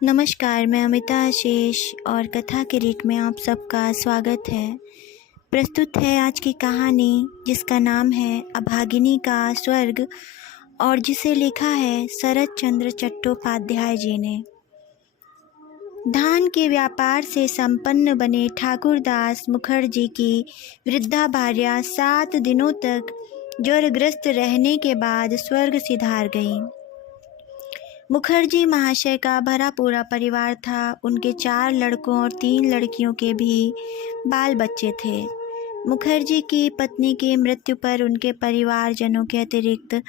नमस्कार, मैं अमिता आशीष और कथा किरीट में आप सबका स्वागत है। प्रस्तुत है आज की कहानी जिसका नाम है अभागिनी का स्वर्ग और जिसे लिखा है शरत चंद्र चट्टोपाध्याय जी ने। धान के व्यापार से संपन्न बने ठाकुरदास मुखर्जी की वृद्धा भार्या 7 दिनों तक ज्वरग्रस्त रहने के बाद स्वर्ग सिधार गई। मुखर्जी महाशय का भरा पूरा परिवार था। उनके 4 लड़कों और 3 लड़कियों के भी बाल बच्चे थे। मुखर्जी की पत्नी की मृत्यु पर उनके परिवारजनों के अतिरिक्त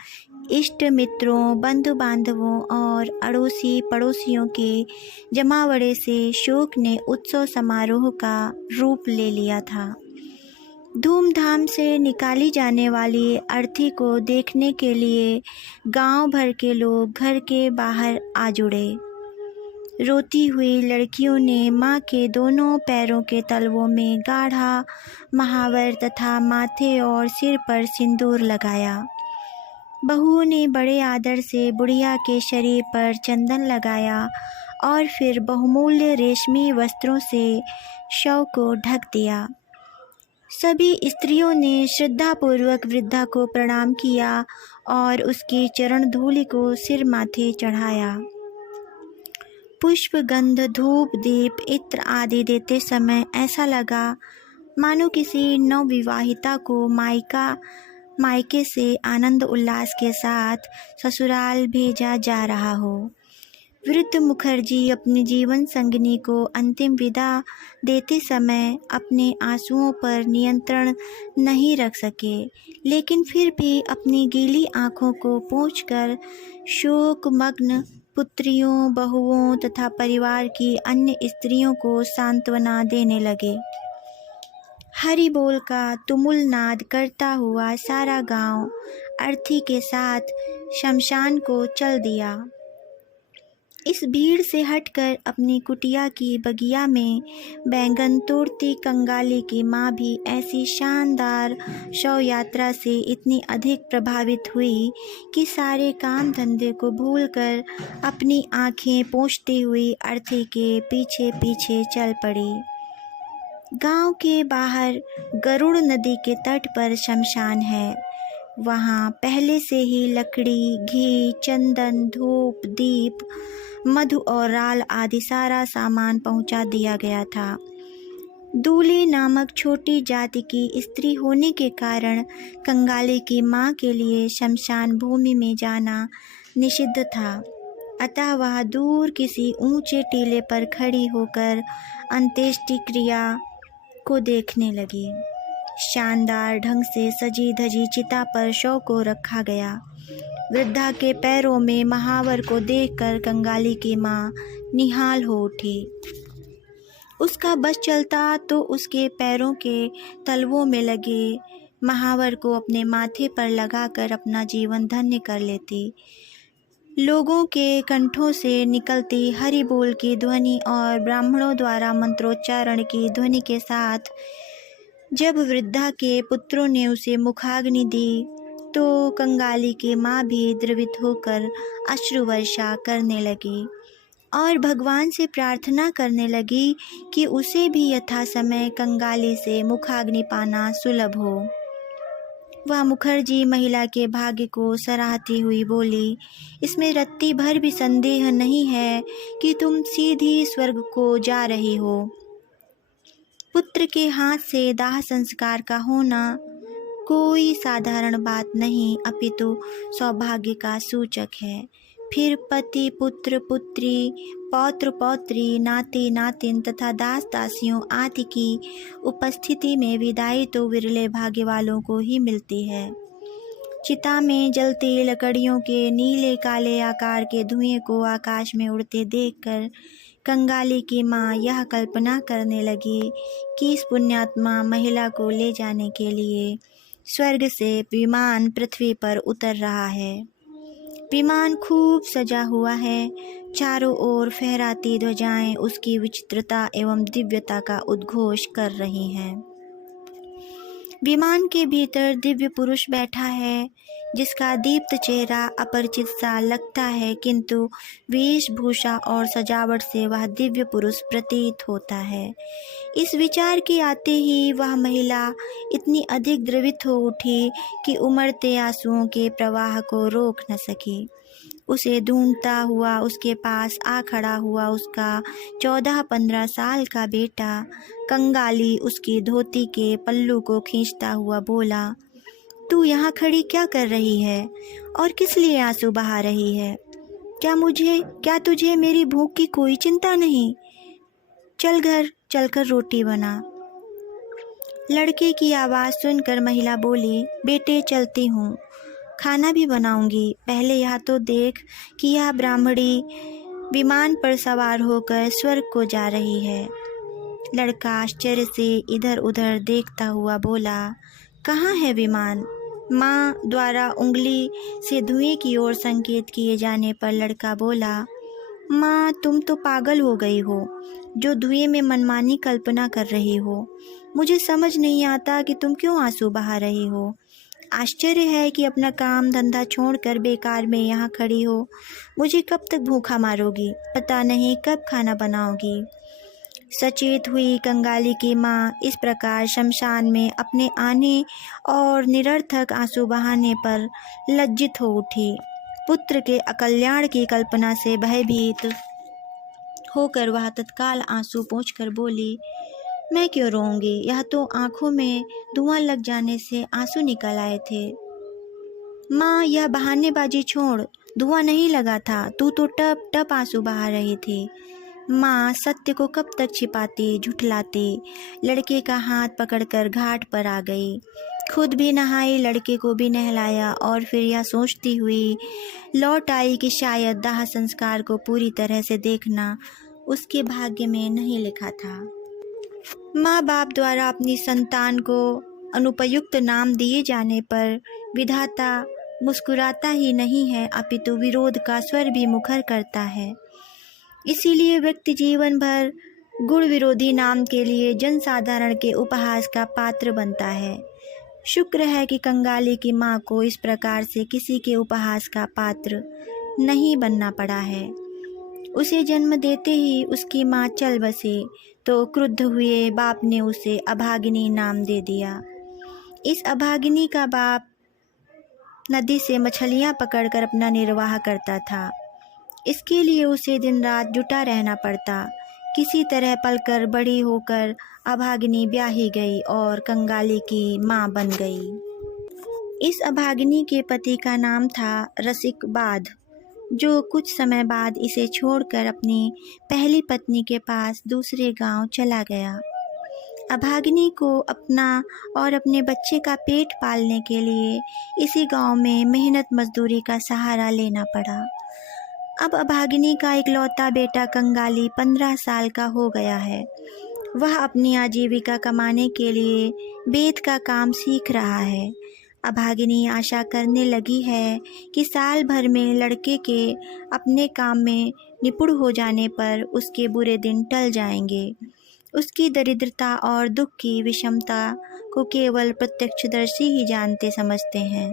इष्ट मित्रों, बंधु बांधवों और अड़ोसी पड़ोसियों के जमावड़े से शोक ने उत्सव समारोह का रूप ले लिया था। धूमधाम से निकाली जाने वाली अर्थी को देखने के लिए गांव भर के लोग घर के बाहर आ जुड़े। रोती हुई लड़कियों ने माँ के दोनों पैरों के तलवों में गाढ़ा महावर तथा माथे और सिर पर सिंदूर लगाया। बहुओं ने बड़े आदर से बुढ़िया के शरीर पर चंदन लगाया और फिर बहुमूल्य रेशमी वस्त्रों से शव को ढक दिया। सभी स्त्रियों ने श्रद्धापूर्वक वृद्धा को प्रणाम किया और उसकी चरण धूलि को सिर माथे चढ़ाया। पुष्प, गंध, धूप, दीप, इत्र आदि देते समय ऐसा लगा मानो किसी नवविवाहिता को मायके से आनंद उल्लास के साथ ससुराल भेजा जा रहा हो। वृद्ध मुखर्जी अपनी जीवन संगिनी को अंतिम विदा देते समय अपने आंसुओं पर नियंत्रण नहीं रख सके, लेकिन फिर भी अपनी गीली आंखों को पोंछकर शोकमग्न पुत्रियों, बहुओं तथा परिवार की अन्य स्त्रियों को सांत्वना देने लगे। हरि बोल का तुमुल नाद करता हुआ सारा गांव अर्थी के साथ शमशान को चल दिया। इस भीड़ से हटकर अपनी कुटिया की बगिया में बैंगन तोड़ती कंगाली की माँ भी ऐसी शानदार शव यात्रा से इतनी अधिक प्रभावित हुई कि सारे काम धंधे को भूलकर अपनी आंखें पोंछती हुई अर्थी के पीछे पीछे चल पड़ी। गांव के बाहर गरुड़ नदी के तट पर शमशान है। वहाँ पहले से ही लकड़ी, घी, चंदन, धूप, दीप, मधु और राल आदि सारा सामान पहुंचा दिया गया था। दूली नामक छोटी जाति की स्त्री होने के कारण कंगाली की माँ के लिए शमशान भूमि में जाना निषिद्ध था। अतः वह दूर किसी ऊंचे टीले पर खड़ी होकर अंत्येष्टि क्रिया को देखने लगी। शानदार ढंग से सजी धजी चिता पर शव को रखा गया। वृद्धा के पैरों में महावर को देखकर कंगाली की माँ निहाल हो उठी। उसका बस चलता तो उसके पैरों के तलवों में लगे महावर को अपने माथे पर लगाकर अपना जीवन धन्य कर लेती। लोगों के कंठों से निकलती हरि बोल की ध्वनि और ब्राह्मणों द्वारा मंत्रोच्चारण की ध्वनि के साथ जब वृद्धा के पुत्रों ने उसे मुखाग्नि दी तो कंगाली की माँ भी द्रवित होकर अश्रु वर्षा करने लगी और भगवान से प्रार्थना करने लगी कि उसे भी यथा समय कंगाली से मुखाग्नि पाना सुलभ हो। वह मुखर्जी महिला के भाग्य को सराहती हुई बोली, इसमें रत्ती भर भी संदेह नहीं है कि तुम सीधी स्वर्ग को जा रही हो। पुत्र के हाथ से दाह संस्कार का होना कोई साधारण बात नहीं अपितु सौभाग्य का सूचक है। फिर पति, पुत्र, पुत्री, पौत्र, पौत्री, नाती, नातिन तथा दास दासियों आदि की उपस्थिति में विदाई तो विरले भाग्य वालों को ही मिलती है। चिता में जलती लकड़ियों के नीले काले आकार के धुएं को आकाश में उड़ते देखकर कंगाली की माँ यह कल्पना करने लगी कि इस पुण्यात्मा महिला को ले जाने के लिए स्वर्ग से विमान पृथ्वी पर उतर रहा है। विमान खूब सजा हुआ है। चारों ओर फहराती ध्वजाएं उसकी विचित्रता एवं दिव्यता का उद्घोष कर रही हैं। विमान के भीतर दिव्य पुरुष बैठा है, जिसका दीप्त चेहरा अपरिचित सा लगता है, किंतु वेशभूषा और सजावट से वह दिव्य पुरुष प्रतीत होता है। इस विचार के आते ही वह महिला इतनी अधिक द्रवित हो उठी कि उमड़ते आंसुओं के प्रवाह को रोक न सकी। उसे ढूंढता हुआ उसके पास आ खड़ा हुआ उसका 14-15 साल का बेटा कंगाली उसकी धोती के पल्लू को खींचता हुआ बोला, तू यहाँ खड़ी क्या कर रही है और किस लिए आंसू बहा रही है? क्या तुझे मेरी भूख की कोई चिंता नहीं? चल घर चलकर रोटी बना। लड़के की आवाज़ सुनकर महिला बोली, बेटे चलती हूँ, खाना भी बनाऊंगी। पहले यह तो देख कि यह ब्राह्मणी विमान पर सवार होकर स्वर्ग को जा रही है। लड़का आश्चर्य से इधर उधर देखता हुआ बोला, कहाँ है विमान? माँ द्वारा उंगली से धुएं की ओर संकेत किए जाने पर लड़का बोला, माँ तुम तो पागल हो गई हो, जो धुएं में मनमानी कल्पना कर रही हो। मुझे समझ नहीं आता कि तुम क्यों आंसू बहा रही हो। आश्चर्य है कि अपना काम धंधा छोड़कर बेकार में यहाँ खड़ी हो। मुझे कब तक भूखा मारोगी, पता नहीं कब खाना बनाओगी। सचेत हुई कंगाली की माँ इस प्रकार शमशान में अपने आने और निरर्थक आंसू बहाने पर लज्जित हो उठी। पुत्र के अकल्याण की कल्पना से भयभीत होकर वह तत्काल आंसू पोंछकर बोली, मैं क्यों रोऊंगी? यह तो आंखों में धुआं लग जाने से आंसू निकल आए थे। माँ यह बहानेबाजी छोड़, धुआं नहीं लगा था, तू तो टप टप आंसू बहा रही थी। माँ सत्य को कब तक छिपाती झुठलाती। लड़के का हाथ पकड़कर घाट पर आ गई, खुद भी नहाई, लड़के को भी नहलाया और फिर यह सोचती हुई लौट आई कि शायद दाह संस्कार को पूरी तरह से देखना उसके भाग्य में नहीं लिखा था। माँ बाप द्वारा अपनी संतान को अनुपयुक्त नाम दिए जाने पर विधाता मुस्कुराता ही नहीं है, अपितु विरोध का स्वर भी मुखर करता है। इसीलिए व्यक्ति जीवन भर गुण विरोधी नाम के लिए जनसाधारण के उपहास का पात्र बनता है। शुक्र है कि कंगाली की माँ को इस प्रकार से किसी के उपहास का पात्र नहीं बनना पड़ा है। उसे जन्म देते ही उसकी माँ चल बसे तो क्रुद्ध हुए बाप ने उसे अभागिनी नाम दे दिया। इस अभागिनी का बाप नदी से मछलियाँ पकड़कर अपना निर्वाह करता था। इसके लिए उसे दिन रात जुटा रहना पड़ता। किसी तरह पलकर बड़ी होकर अभागिनी ब्याही गई और कंगाली की माँ बन गई। इस अभागिनी के पति का नाम था रसिक बाध, जो कुछ समय बाद इसे छोड़कर अपनी पहली पत्नी के पास दूसरे गांव चला गया। अभागिनी को अपना और अपने बच्चे का पेट पालने के लिए इसी गांव में मेहनत मजदूरी का सहारा लेना पड़ा। अब अभागिनी का इकलौता बेटा कंगाली 15 साल का हो गया है। वह अपनी आजीविका कमाने के लिए बेत का काम सीख रहा है। अभागिनी आशा करने लगी है कि साल भर में लड़के के अपने काम में निपुण हो जाने पर उसके बुरे दिन टल जाएंगे। उसकी दरिद्रता और दुख की विषमता को केवल प्रत्यक्षदर्शी ही जानते समझते हैं।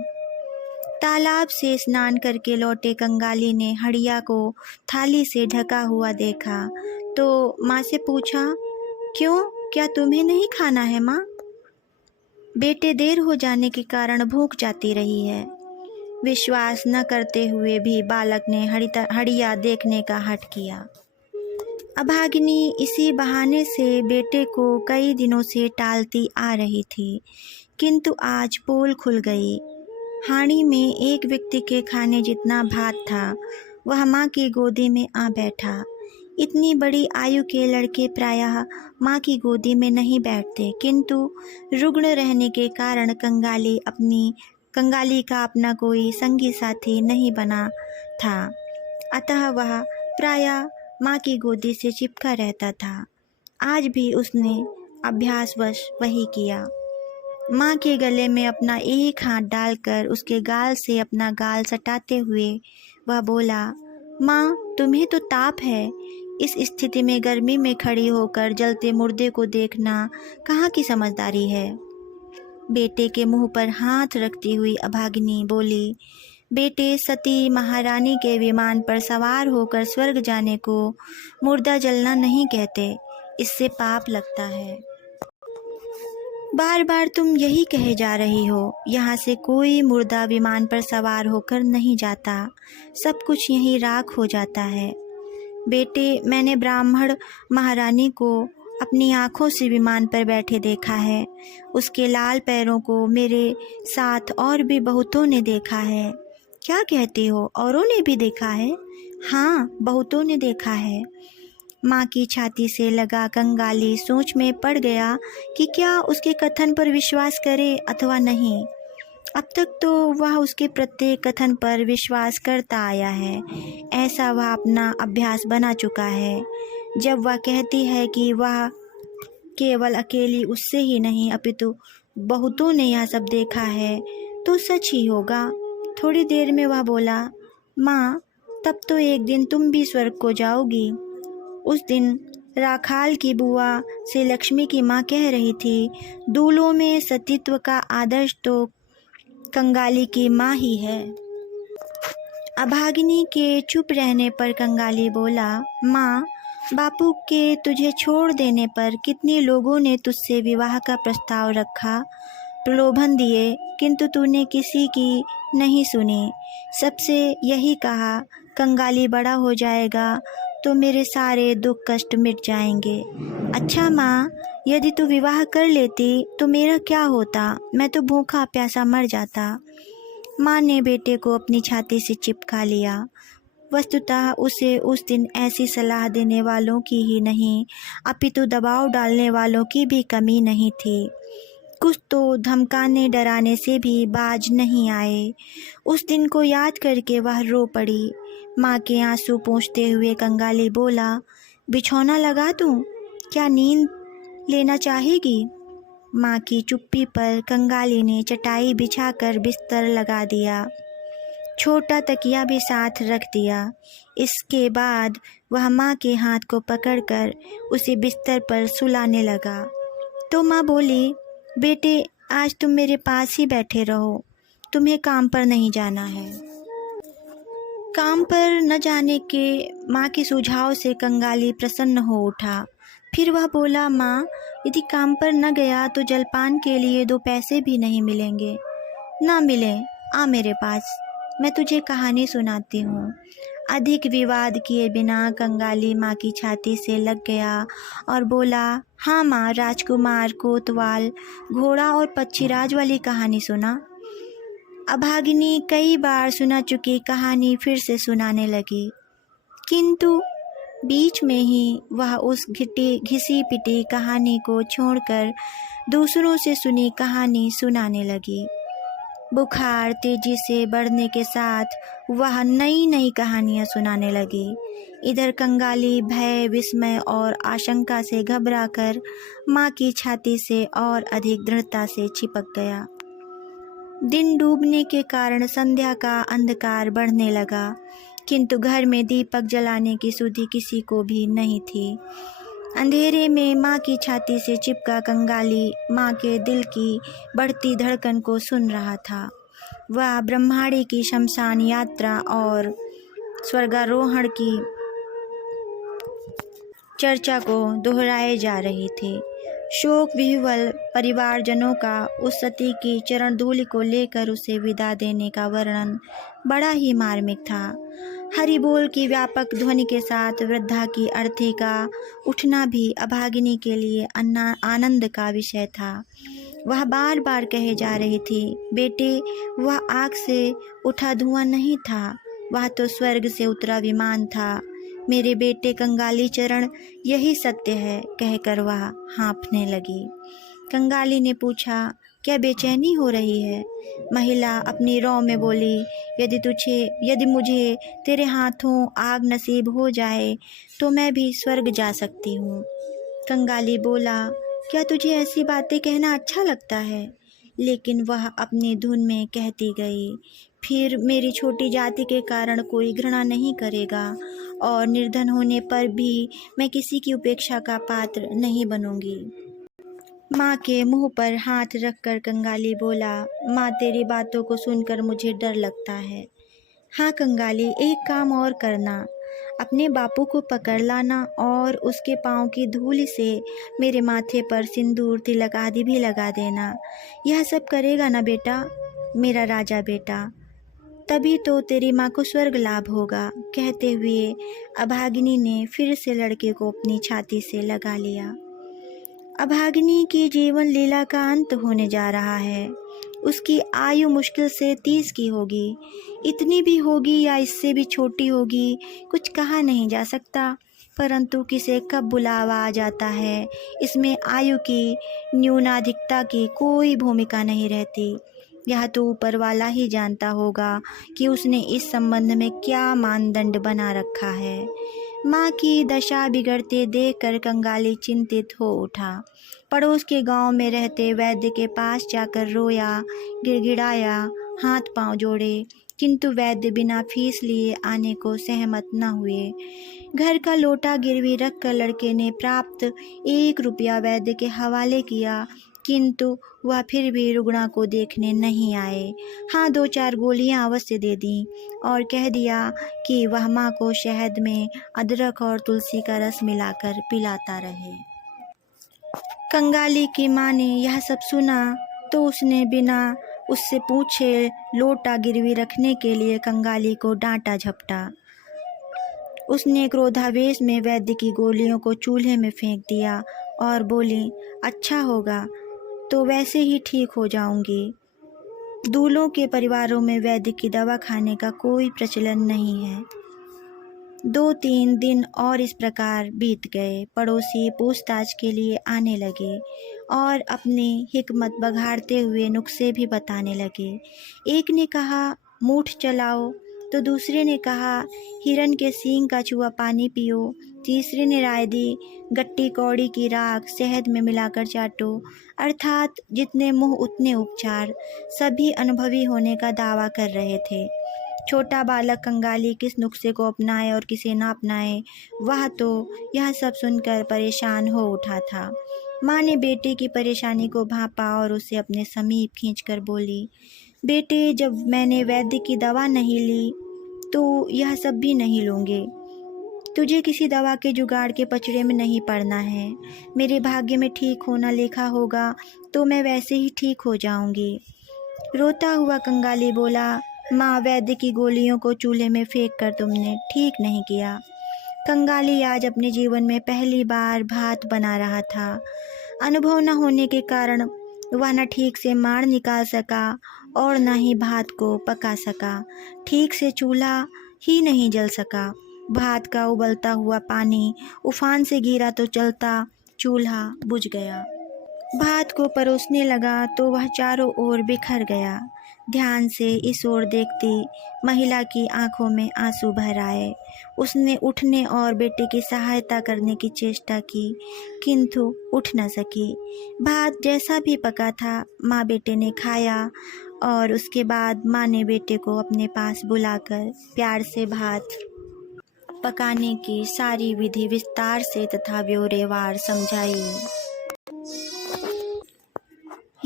तालाब से स्नान करके लौटे कंगाली ने हड़िया को थाली से ढका हुआ देखा तो माँ से पूछा, क्यों, क्या तुम्हें नहीं खाना है माँ? बेटे देर हो जाने के कारण भूख जाती रही है। विश्वास न करते हुए भी बालक ने हड़िया देखने का हठ किया। अभागिनी इसी बहाने से बेटे को कई दिनों से टालती आ रही थी, किंतु आज पोल खुल गई। हांडी में एक व्यक्ति के खाने जितना भात था। वह माँ की गोदी में आ बैठा। इतनी बड़ी आयु के लड़के प्रायः माँ की गोदी में नहीं बैठते, किंतु रुग्ण रहने के कारण कंगाली का अपना कोई संगी साथी नहीं बना था, अतः वह प्रायः माँ की गोदी से चिपका रहता था। आज भी उसने अभ्यासवश वही किया। माँ के गले में अपना एक हाथ डालकर उसके गाल से अपना गाल सटाते हुए वह बोला, माँ तुम्हें तो ताप है। इस स्थिति में गर्मी में खड़ी होकर जलते मुर्दे को देखना कहाँ की समझदारी है। बेटे के मुंह पर हाथ रखती हुई अभागिनी बोली, बेटे, सती महारानी के विमान पर सवार होकर स्वर्ग जाने को मुर्दा जलना नहीं कहते, इससे पाप लगता है। बार बार तुम यही कहे जा रही हो, यहाँ से कोई मुर्दा विमान पर सवार होकर नहीं जाता, सब कुछ यहीं राख हो जाता है। बेटे, मैंने ब्राह्मण महारानी को अपनी आँखों से विमान पर बैठे देखा है। उसके लाल पैरों को मेरे साथ और भी बहुतों ने देखा है। क्या कहती हो, औरों ने भी देखा है? हाँ, बहुतों ने देखा है। माँ की छाती से लगा कंगाली सोच में पड़ गया कि क्या उसके कथन पर विश्वास करे अथवा नहीं। अब तक तो वह उसके प्रत्येक कथन पर विश्वास करता आया है, ऐसा वह अपना अभ्यास बना चुका है। जब वह कहती है कि वह केवल अकेली उससे ही नहीं अपितु बहुतों ने यह सब देखा है, तो सच ही होगा। थोड़ी देर में वह बोला, माँ, तब तो एक दिन तुम भी स्वर्ग को जाओगी। उस दिन राखाल की बुआ से लक्ष्मी की माँ कह रही थी, दूल्हों में सतीत्व का आदर्श तो कंगाली की माँ ही है। अभागिनी के चुप रहने पर कंगाली बोला, माँ, बापू के तुझे छोड़ देने पर कितने लोगों ने तुझसे विवाह का प्रस्ताव रखा, प्रलोभन दिए, किंतु तूने किसी की नहीं सुनी। सबसे यही कहा, कंगाली बड़ा हो जाएगा तो मेरे सारे दुख कष्ट मिट जाएंगे। अच्छा माँ, यदि तू विवाह कर लेती तो मेरा क्या होता? मैं तो भूखा प्यासा मर जाता। माँ ने बेटे को अपनी छाती से चिपका लिया। वस्तुतः उसे उस दिन ऐसी सलाह देने वालों की ही नहीं अपितु दबाव डालने वालों की भी कमी नहीं थी। कुछ तो धमकाने डराने से भी बाज नहीं आए। उस दिन को याद करके वह रो पड़ी। माँ के आंसू पोंछते हुए कंगाली बोला, बिछौना लगा दूं? क्या नींद लेना चाहेगी? माँ की चुप्पी पर कंगाली ने चटाई बिछाकर बिस्तर लगा दिया, छोटा तकिया भी साथ रख दिया। इसके बाद वह माँ के हाथ को पकड़कर उसे बिस्तर पर सुलाने लगा। तो माँ बोली, बेटे, आज तुम मेरे पास ही बैठे रहो, तुम्हें काम पर नहीं जाना है। काम पर न जाने के माँ के सुझाव से कंगाली प्रसन्न हो उठा। फिर वह बोला, माँ, यदि काम पर न गया तो जलपान के लिए 2 पैसे भी नहीं मिलेंगे। ना मिले, आ मेरे पास, मैं तुझे कहानी सुनाती हूँ। अधिक विवाद किए बिना कंगाली माँ की छाती से लग गया और बोला, हाँ माँ, राजकुमार, कोतवाल, घोड़ा और पक्षीराज वाली कहानी सुना। अभागिनी कई बार सुना चुकी कहानी फिर से सुनाने लगी, किंतु बीच में ही वह उस घिसी पिटी कहानी को छोड़कर दूसरों से सुनी कहानी सुनाने लगी। बुखार तेजी से बढ़ने के साथ वह नई नई कहानियाँ सुनाने लगी। इधर कंगाली भय, विस्मय और आशंका से घबराकर माँ की छाती से और अधिक दृढ़ता से चिपक गया। दिन डूबने के कारण संध्या का अंधकार बढ़ने लगा, किंतु घर में दीपक जलाने की सुधि किसी को भी नहीं थी। अंधेरे में माँ की छाती से चिपका कंगाली माँ के दिल की बढ़ती धड़कन को सुन रहा था। वह ब्रह्मांडी की शमशान यात्रा और स्वर्गारोहण की चर्चा को दोहराए जा रही थी। शोक विह्वल परिवारजनों का उस सती की चरण धूलि को लेकर उसे विदा देने का वर्णन बड़ा ही मार्मिक था। हरि बोल की व्यापक ध्वनि के साथ वृद्धा की अर्थी का उठना भी अभागिनी के लिए आनंद का विषय था। वह बार बार कहे जा रही थी, बेटे, वह आग से उठा धुआं नहीं था, वह तो स्वर्ग से उतरा विमान था। मेरे बेटे कंगाली चरण, यही सत्य है, कहकर वह हाँफने लगी। कंगाली ने पूछा, क्या बेचैनी हो रही है? महिला अपनी रौ में बोली, यदि मुझे तेरे हाथों आग नसीब हो जाए तो मैं भी स्वर्ग जा सकती हूँ। कंगाली बोला, क्या तुझे ऐसी बातें कहना अच्छा लगता है? लेकिन वह अपनी धुन में कहती गई, फिर मेरी छोटी जाति के कारण कोई घृणा नहीं करेगा और निर्धन होने पर भी मैं किसी की उपेक्षा का पात्र नहीं बनूंगी। माँ के मुंह पर हाथ रखकर कंगाली बोला, माँ तेरी बातों को सुनकर मुझे डर लगता है। हाँ कंगाली, एक काम और करना, अपने बापू को पकड़ लाना और उसके पाँव की धूल से मेरे माथे पर सिंदूर तिलक आदि भी लगा देना। यह सब करेगा ना बेटा, मेरा राजा बेटा, तभी तो तेरी माँ को स्वर्ग लाभ होगा। कहते हुए अभागिनी ने फिर से लड़के को अपनी छाती से लगा लिया। अभागिनी की जीवन लीला का अंत होने जा रहा है। उसकी आयु मुश्किल से 30 की होगी, इतनी भी होगी या इससे भी छोटी होगी, कुछ कहा नहीं जा सकता। परंतु किसे कब बुलावा आ जाता है, इसमें आयु की न्यूनाधिकता की कोई भूमिका नहीं रहती। यह तो ऊपर वाला ही जानता होगा कि उसने इस संबंध में क्या मानदंड बना रखा है। माँ की दशा बिगड़ते देखकर कंगाली चिंतित हो उठा। पड़ोस के गांव में रहते वैद्य के पास जाकर रोया, गिड़गिड़ाया, हाथ पांव जोड़े, किंतु वैद्य बिना फीस लिए आने को सहमत न हुए। घर का लोटा गिरवी रखकर लड़के ने प्राप्त 1 रुपया वैद्य के हवाले किया, किंतु वह फिर भी रुग्णा को देखने नहीं आए। हाँ, 2-4 गोलियां अवश्य दे दी और कह दिया कि वह माँ को शहद में अदरक और तुलसी का रस मिलाकर पिलाता रहे। कंगाली की माँ ने यह सब सुना तो उसने बिना उससे पूछे लोटा गिरवी रखने के लिए कंगाली को डांटा झपटा। उसने क्रोधावेश में वैद्य की गोलियों को चूल्हे में फेंक दिया और बोली, अच्छा होगा तो वैसे ही ठीक हो जाऊंगी। दूल्हों के परिवारों में वैद्य की दवा खाने का कोई प्रचलन नहीं है। 2-3 दिन और इस प्रकार बीत गए। पड़ोसी पूछताछ के लिए आने लगे और अपनी हिकमत बघाड़ते हुए नुस्खे भी बताने लगे। एक ने कहा मूठ चलाओ, तो दूसरे ने कहा हिरन के सींग का छुआ पानी पियो, तीसरे ने राय दी गट्टी कौड़ी की राख शहद में मिलाकर चाटो। अर्थात जितने मुँह उतने उपचार। सभी अनुभवी होने का दावा कर रहे थे। छोटा बालक कंगाली किस नुस्खे को अपनाए और किसे न अपनाए, वह तो यह सब सुनकर परेशान हो उठा था। माँ ने बेटे की परेशानी को भांपा और उसे अपने समीप खींचकर बोली, बेटे, जब मैंने वैद्य की दवा नहीं ली तो यह सब भी नहीं लूँगी। तुझे किसी दवा के जुगाड़ के पचड़े में नहीं पड़ना है। मेरे भाग्य में ठीक होना लिखा होगा तो मैं वैसे ही ठीक हो जाऊंगी। रोता हुआ कंगाली बोला, माँ, वैद्य की गोलियों को चूल्हे में फेंक कर तुमने ठीक नहीं किया। कंगाली आज अपने जीवन में पहली बार भात बना रहा था। अनुभव न होने के कारण वह न ठीक से माड़ निकाल सका और न ही भात को पका सका। ठीक से चूल्हा ही नहीं जल सका। भात का उबलता हुआ पानी उफान से गिरा तो चलता चूल्हा बुझ गया। भात को परोसने लगा तो वह चारों ओर बिखर गया। ध्यान से इस ओर देखती महिला की आंखों में आंसू भर आए। उसने उठने और बेटे की सहायता करने की चेष्टा की, किंतु उठ न सकी। भात जैसा भी पका था, माँ बेटे ने खाया और उसके बाद माँ ने बेटे को अपने पास बुलाकर प्यार से भात पकाने की सारी विधि विस्तार से तथा ब्यौरेवार समझाई।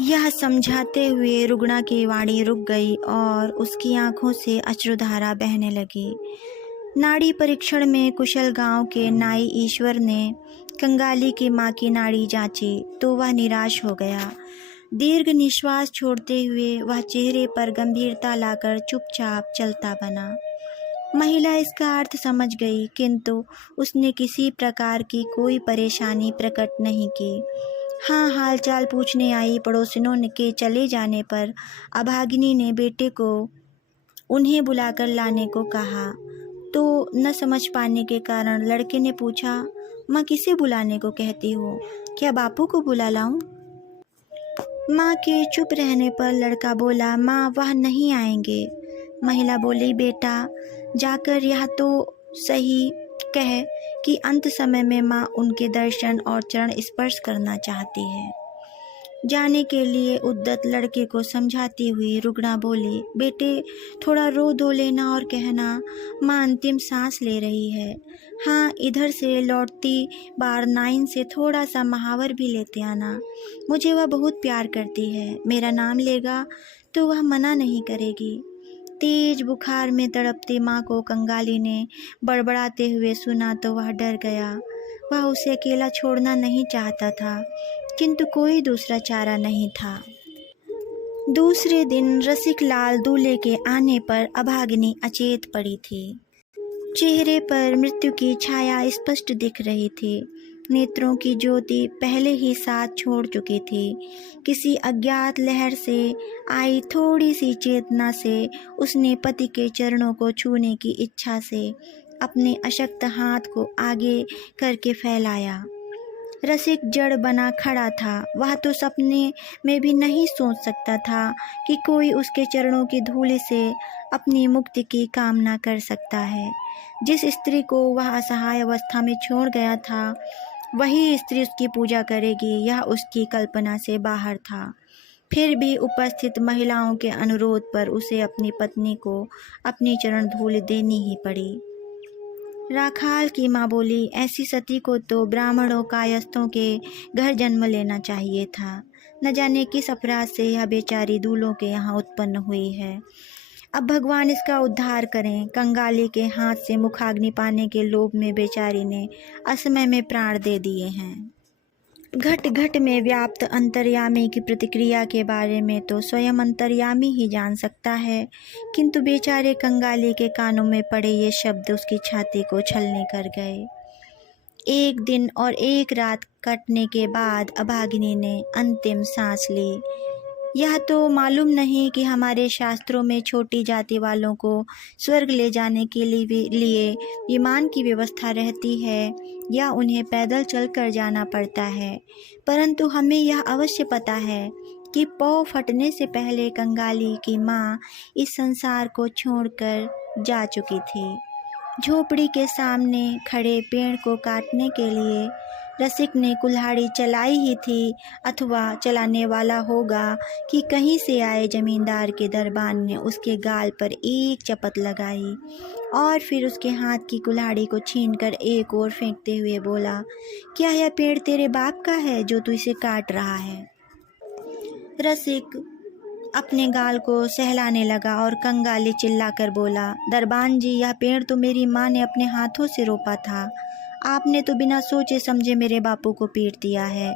यह समझाते हुए रुग्णा की वाणी रुक गई और उसकी आंखों से अश्रुधारा बहने लगी। नाड़ी परीक्षण में कुशल गांव के नाई ईश्वर ने कंगाली की मां की नाड़ी जांची तो वह निराश हो गया। दीर्घ निश्वास छोड़ते हुए वह चेहरे पर गंभीरता लाकर चुपचाप चलता बना। महिला इसका अर्थ समझ गई, किंतु उसने किसी प्रकार की कोई परेशानी प्रकट नहीं की। हाँ, हालचाल पूछने आई पड़ोसिनों के चले जाने पर अभागिनी ने बेटे को उन्हें बुलाकर लाने को कहा, तो न समझ पाने के कारण लड़के ने पूछा, माँ किसे बुलाने को कहती हो? क्या बापू को बुला लाऊं? माँ के चुप रहने पर लड़का बोला, माँ, वह नहीं आएंगे। महिला बोली, बेटा, जाकर यह तो सही कह कि अंत समय में माँ उनके दर्शन और चरण स्पर्श करना चाहती है। जाने के लिए उद्यत लड़के को समझाती हुई रुगना बोली, बेटे थोड़ा रो धो लेना और कहना माँ अंतिम सांस ले रही है। हाँ, इधर से लौटती बार नाइन से थोड़ा सा महावर भी लेते आना। मुझे वह बहुत प्यार करती है, मेरा नाम लेगा तो वह मना नहीं करेगी। तेज बुखार में तड़पती माँ को कंगाली ने बड़बड़ाते हुए सुना तो वह डर गया। वह उसे अकेला छोड़ना नहीं चाहता था, किंतु कोई दूसरा चारा नहीं था। दूसरे दिन रसिक लाल दूल्हे के आने पर अभागिनी अचेत पड़ी थी। चेहरे पर मृत्यु की छाया स्पष्ट दिख रही थी। नेत्रों की ज्योति पहले ही साथ छोड़ चुकी थी। किसी अज्ञात लहर से आई थोड़ी सी चेतना से उसने पति के चरणों को छूने की इच्छा से अपने अशक्त हाथ को आगे करके फैलाया। रसिक जड़ बना खड़ा था। वह तो सपने में भी नहीं सोच सकता था कि कोई उसके चरणों की धूलि से अपनी मुक्ति की कामना कर सकता है। जिस स्त्री को वह असहाय अवस्था में छोड़ गया था, वही स्त्री उसकी पूजा करेगी, यह उसकी कल्पना से बाहर था। फिर भी उपस्थित महिलाओं के अनुरोध पर उसे अपनी पत्नी को अपनी चरण धूल देनी ही पड़ी। राखाल की माँ बोली, ऐसी सती को तो ब्राह्मणों कायस्थों के घर जन्म लेना चाहिए था। न जाने किस अपराध से यह बेचारी दूल्हों के यहाँ उत्पन्न हुई है। अब भगवान इसका उद्धार करें। कंगाली के हाथ से मुखाग्नि पाने के लोभ में बेचारी ने असमय में प्राण दे दिए हैं। घट घट में व्याप्त अंतर्यामी की प्रतिक्रिया के बारे में तो स्वयं अंतर्यामी ही जान सकता है, किंतु बेचारे कंगाली के कानों में पड़े ये शब्द उसकी छाती को छलनी कर गए। एक दिन और एक रात कटने के बाद अभागिनी ने अंतिम सांस ली। यह तो मालूम नहीं कि हमारे शास्त्रों में छोटी जाति वालों को स्वर्ग ले जाने के लिए विमान की व्यवस्था रहती है या उन्हें पैदल चलकर जाना पड़ता है, परंतु हमें यह अवश्य पता है कि पौ फटने से पहले कंगाली की माँ इस संसार को छोड़कर जा चुकी थी। झोपड़ी के सामने खड़े पेड़ को काटने के लिए रसिक ने कुल्हाड़ी चलाई ही थी, अथवा चलाने वाला होगा कि कहीं से आए जमींदार के दरबान ने उसके गाल पर एक चपत लगाई और फिर उसके हाथ की कुल्हाड़ी को छीनकर एक ओर फेंकते हुए बोला, क्या यह पेड़ तेरे बाप का है जो तू इसे काट रहा है? रसिक अपने गाल को सहलाने लगा और कंगाली चिल्लाकर बोला, दरबान जी, यह पेड़ तो मेरी माँ ने अपने हाथों से रोपा था। आपने तो बिना सोचे समझे मेरे बापू को पीट दिया है।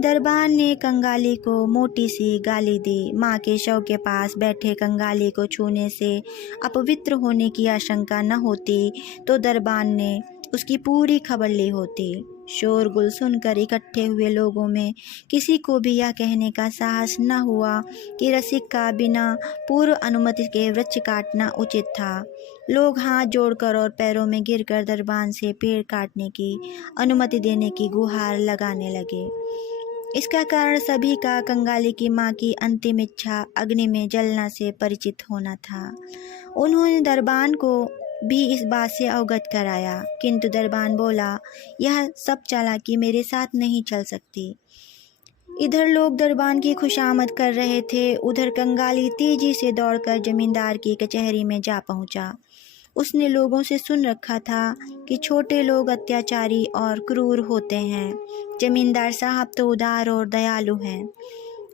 दरबान ने कंगाली को मोटी सी गाली दी। माँ के शव के पास बैठे कंगाली को छूने से अपवित्र होने की आशंका न होती तो दरबान ने उसकी पूरी खबर ली होती। शोरगुल सुनकर इकट्ठे हुए लोगों में किसी को भी यह कहने का साहस न हुआ कि रसिक का बिना पूर्व अनुमति के वृक्ष काटना उचित था। लोग हाथ जोड़कर और पैरों में गिरकर दरबान से पेड़ काटने की अनुमति देने की गुहार लगाने लगे। इसका कारण सभी का कंगाली की माँ की अंतिम इच्छा अग्नि में जलना से परिचित होना था। उन्होंने दरबान को भी इस बात से अवगत कराया, किंतु दरबान बोला, यह सब चालाकी मेरे साथ नहीं चल सकती। इधर लोग दरबान की खुशामद कर रहे थे, उधर कंगाली तेजी से दौड़कर जमींदार की कचहरी में जा पहुंचा। उसने लोगों से सुन रखा था कि छोटे लोग अत्याचारी और क्रूर होते हैं, जमींदार साहब तो उदार और दयालु हैं।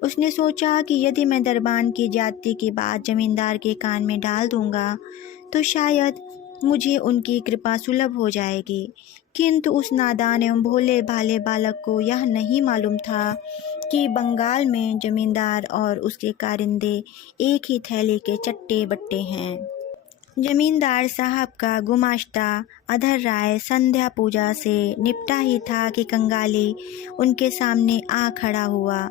उसने सोचा कि यदि मैं दरबान की जाति की बात जमींदार के कान में डाल दूंगा तो शायद मुझे उनकी कृपा सुलभ हो जाएगी, किंतु उस नादान एवं भोले भाले बालक को यह नहीं मालूम था कि बंगाल में जमींदार और उसके कारिंदे एक ही थैली के चट्टे बट्टे हैं। जमींदार साहब का गुमाश्ता अधर राय संध्या पूजा से निपटा ही था कि कंगाली उनके सामने आ खड़ा हुआ।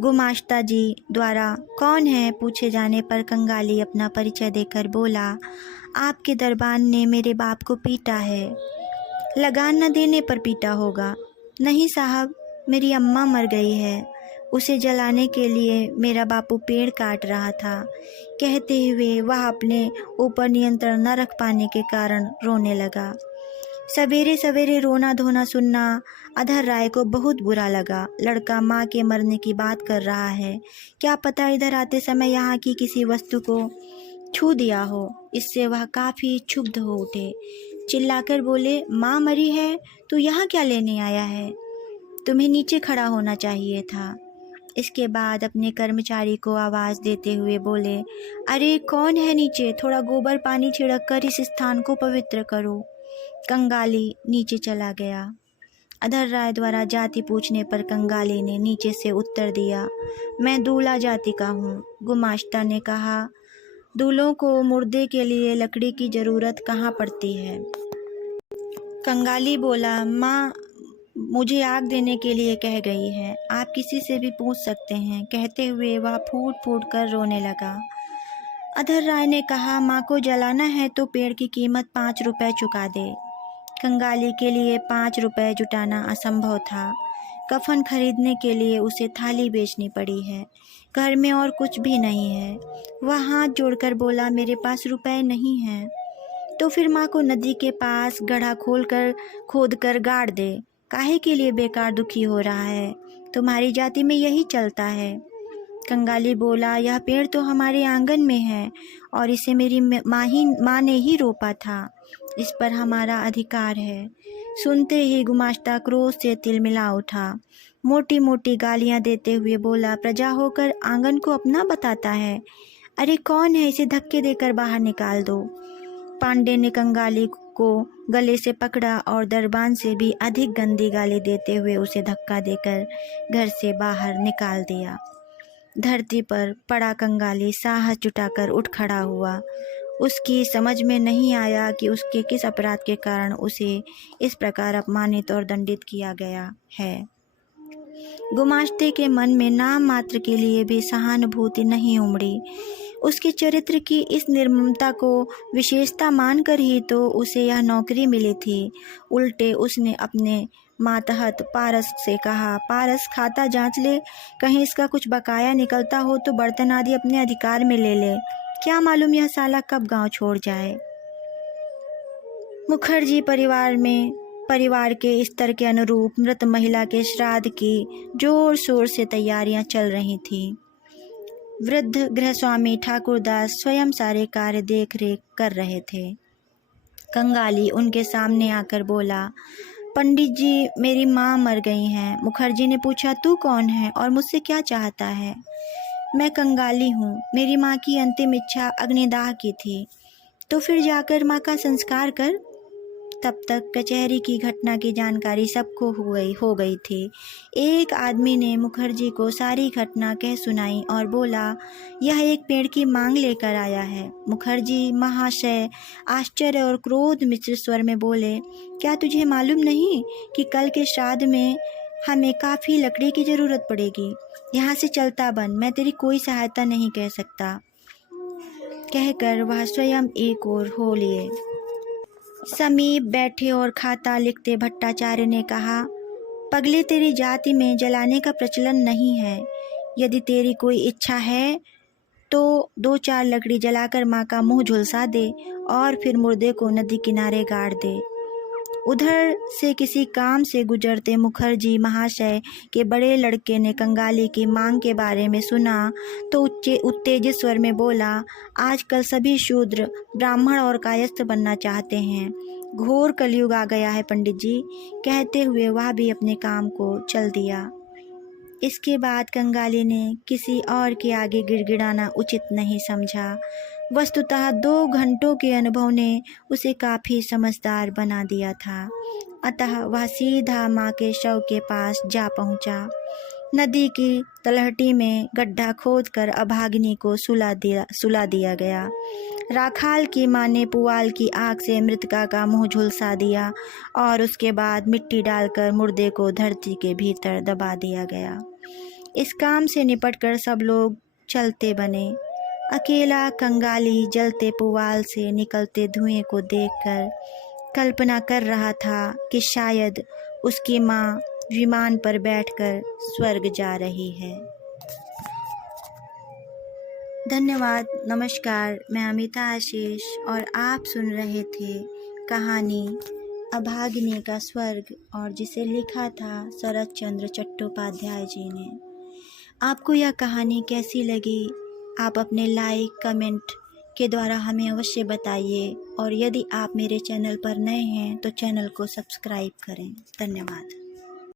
गुमाश्ता जी द्वारा कौन है पूछे जाने पर कंगाली अपना परिचय देकर बोला, आपके दरबान ने मेरे बाप को पीटा है। लगान न देने पर पीटा होगा। नहीं साहब, मेरी अम्मा मर गई है, उसे जलाने के लिए मेरा बापू पेड़ काट रहा था। कहते हुए वह अपने ऊपर नियंत्रण न रख पाने के कारण रोने लगा। सवेरे सवेरे रोना धोना सुनना अधर राय को बहुत बुरा लगा। लड़का माँ के मरने की बात कर रहा है, क्या पता इधर आते समय यहाँ की किसी वस्तु को छू दिया हो। इससे वह काफ़ी क्षुब्ध हो उठे। चिल्लाकर बोले, माँ मरी है तो यहाँ क्या लेने आया है? तुम्हें नीचे खड़ा होना चाहिए था। इसके बाद अपने कर्मचारी को आवाज़ देते हुए बोले, अरे कौन है नीचे? थोड़ा गोबर पानी छिड़क कर इस स्थान को पवित्र करो। कंगाली नीचे चला गया। अधर राय द्वारा जाति पूछने पर कंगाली ने नीचे से उत्तर दिया, मैं दूल्हा जाति का हूँ। गुमाश्ता ने कहा, दूल्हों को मुर्दे के लिए लकड़ी की ज़रूरत कहाँ पड़ती है? कंगाली बोला, माँ मुझे आग देने के लिए कह गई है, आप किसी से भी पूछ सकते हैं। कहते हुए वह फूट फूट कर रोने लगा। अधर राय ने कहा, माँ को जलाना है तो पेड़ की कीमत 5 रुपए चुका दे। कंगाली के लिए 5 रुपए जुटाना असंभव था। कफन खरीदने के लिए उसे थाली बेचनी पड़ी है। घर में और कुछ भी नहीं है। वह हाथ जोड़कर बोला, मेरे पास रुपए नहीं हैं। तो फिर माँ को नदी के पास गड्ढा खोद कर गाड़ दे। काहे के लिए बेकार दुखी हो रहा है? तुम्हारी जाति में यही चलता है। कंगाली बोला, यह पेड़ तो हमारे आंगन में है और इसे मेरी माँ ने ही रोपा था। इस पर हमारा अधिकार है। सुनते ही गुमाश्ता क्रोध से तिलमिला उठा। मोटी मोटी गालियां देते हुए बोला, प्रजा होकर आंगन को अपना बताता है। अरे कौन है? इसे धक्के देकर बाहर निकाल दो। पांडे ने कंगाली को गले से पकड़ा और दरबान से भी अधिक गंदी गाली देते हुए उसे धक्का देकर घर से बाहर निकाल दिया। धरती पर पड़ा कंगाली साहस जुटाकर उठ खड़ा हुआ। उसकी समझ में नहीं आया कि उसके किस अपराध के कारण उसे इस प्रकार अपमानित और दंडित किया गया है। गुमाश्ते के मन में नाम मात्र के लिए भी सहानुभूति नहीं उमड़ी। उसके चरित्र की इस निर्ममता को विशेषता मानकर ही तो उसे यह नौकरी मिली थी। उल्टे उसने अपने मातहत पारस से कहा, पारस खाता जांच ले, कहीं इसका कुछ बकाया निकलता हो तो बर्तन आदि अपने अधिकार में ले ले। क्या मालूम यह साला कब गांव छोड़ जाए। मुखर्जी परिवार के स्तर के अनुरूप मृत महिला के श्राद्ध की जोर शोर से तैयारियां चल रही थीं। वृद्ध गृहस्वामी ठाकुरदास स्वयं सारे कार्य देख रेख कर रहे थे। कंगाली उनके सामने आकर बोला, पंडित जी मेरी माँ मर गई हैं। मुखर्जी ने पूछा, तू कौन है और मुझसे क्या चाहता है? मैं कंगाली हूँ। मेरी माँ की अंतिम इच्छा अग्निदाह की थी। तो फिर जाकर माँ का संस्कार कर। तब तक कचहरी की घटना की जानकारी सबको हो गई थी। एक आदमी ने मुखर्जी को सारी घटना कह सुनाई और बोला, यह एक पेड़ की मांग लेकर आया है। मुखर्जी महाशय आश्चर्य और क्रोध मिश्र स्वर में बोले, क्या तुझे मालूम नहीं कि कल के श्राद्ध में हमें काफ़ी लकड़ी की ज़रूरत पड़ेगी? यहाँ से चलता बन, मैं तेरी कोई सहायता नहीं कर सकता। कहकर वह स्वयं एक ओर हो लिए। समीप बैठे और खाता लिखते भट्टाचार्य ने कहा, पगले तेरी जाति में जलाने का प्रचलन नहीं है। यदि तेरी कोई इच्छा है तो 2-4 लकड़ी जलाकर माँ का मुंह झुलसा दे और फिर मुर्दे को नदी किनारे गाड़ दे। उधर से किसी काम से गुजरते मुखर्जी महाशय के बड़े लड़के ने कंगाली की मांग के बारे में सुना तो उत्तेजित स्वर में बोला, आजकल सभी शूद्र ब्राह्मण और कायस्थ बनना चाहते हैं। घोर कलयुग आ गया है पंडित जी। कहते हुए वह भी अपने काम को चल दिया। इसके बाद कंगाली ने किसी और के आगे गिड़गिड़ाना उचित नहीं समझा। वस्तुतः 2 घंटों के अनुभव ने उसे काफ़ी समझदार बना दिया था। अतः वह सीधा माँ के शव के पास जा पहुँचा। नदी की तलहटी में गड्ढा खोदकर अभागिनी को सुला दिया गया। राखाल की माँ ने पुआल की आग से मृतका का मुंह झुलसा दिया और उसके बाद मिट्टी डालकर मुर्दे को धरती के भीतर दबा दिया गया। इस काम से निपटकर सब लोग चलते बने। अकेला कंगाली जलते पुआल से निकलते धुएं को देखकर कल्पना कर रहा था कि शायद उसकी माँ विमान पर बैठकर स्वर्ग जा रही है। धन्यवाद। नमस्कार। मैं अमिता आशीष और आप सुन रहे थे कहानी अभागिनी का स्वर्ग और जिसे लिखा था शरत चंद्र चट्टोपाध्याय जी ने। आपको यह कहानी कैसी लगी? आप अपने लाइक कमेंट के द्वारा हमें अवश्य बताइए, और यदि आप मेरे चैनल पर नए हैं तो चैनल को सब्सक्राइब करें। धन्यवाद।